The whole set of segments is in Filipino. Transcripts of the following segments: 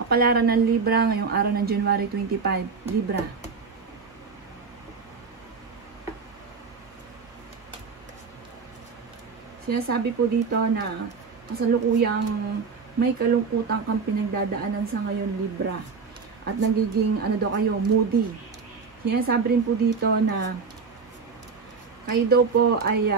Kapalaran ng Libra ngayong araw ng January 25. Libra. Sinasabi po dito na kasalukuyang may kalungkutan kang pinagdadaanan sa ngayon, Libra. At nagiging, ano daw kayo, moody. Sinasabi rin po dito na kayo daw po ay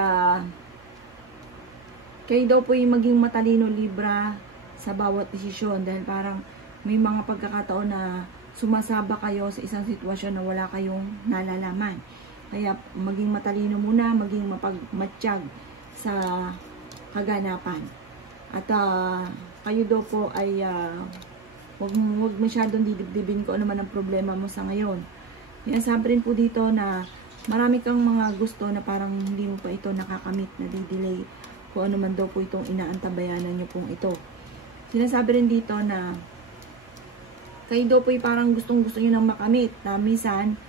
maging matalino, Libra, sa bawat desisyon. Dahil parang may mga pagkakataon na sumasaba kayo sa isang sitwasyon na wala kayong nalalaman. Kaya maging matalino muna, maging mapagmatsyag sa kaganapan. At kayo daw po ay wag masyadong didibdibin ko ano man ang problema mo sa ngayon. Sinasabi rin po dito na marami kang mga gusto na parang hindi mo pa ito nakakamit, na di-delay kung ano man daw po itong inaantabayanan nyo pong ito. Sinasabi rin dito na kayo daw po ay parang gustong-gusto nyo nang makamit, na minsan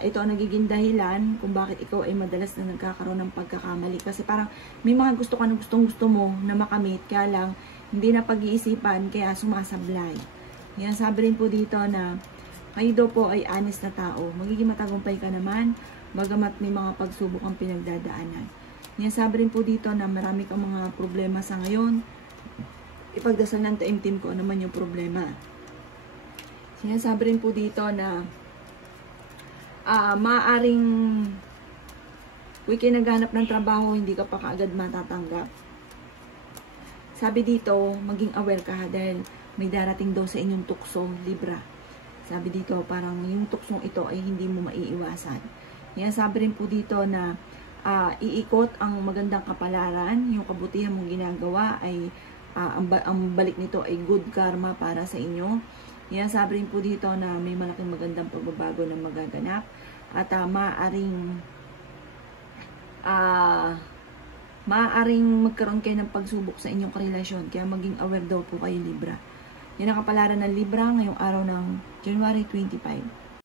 ito ang nagiging dahilan kung bakit ikaw ay madalas na nagkakaroon ng pagkakamali. Kasi parang may mga gusto ka na gustong-gusto mo na makamit, kaya lang hindi na pag-iisipan, kaya sumasablay. Yan, sabi rin po dito na kayo daw po ay honest na tao. Magiging matagumpay ka naman, bagamat may mga pagsubok ang pinagdadaanan. Yan, sabi rin po dito na marami kang mga problema sa ngayon. Ipagdasal ng taimtim ko ano man yung problema. Sinasabi rin po dito na maaaring naghanap ng trabaho, hindi ka pa kaagad matatanggap. Sabi dito, maging aware ka dahil may darating daw sa inyong tukso, Libra. Sabi dito, parang yung tuksong ito ay hindi mo maiiwasan. Yan, sabi rin po dito na iikot ang magandang kapalaran, yung kabutihan mong ginagawa ay ang balik nito ay good karma para sa inyo. Yan, sabi rin po dito na may malaking magandang pagbabago na magaganap at maaaring magkaroon kayo ng pagsubok sa inyong karelasyon, kaya maging aware daw po kayo, Libra. Yan ang kapalaran ng Libra ngayong araw ng January 25.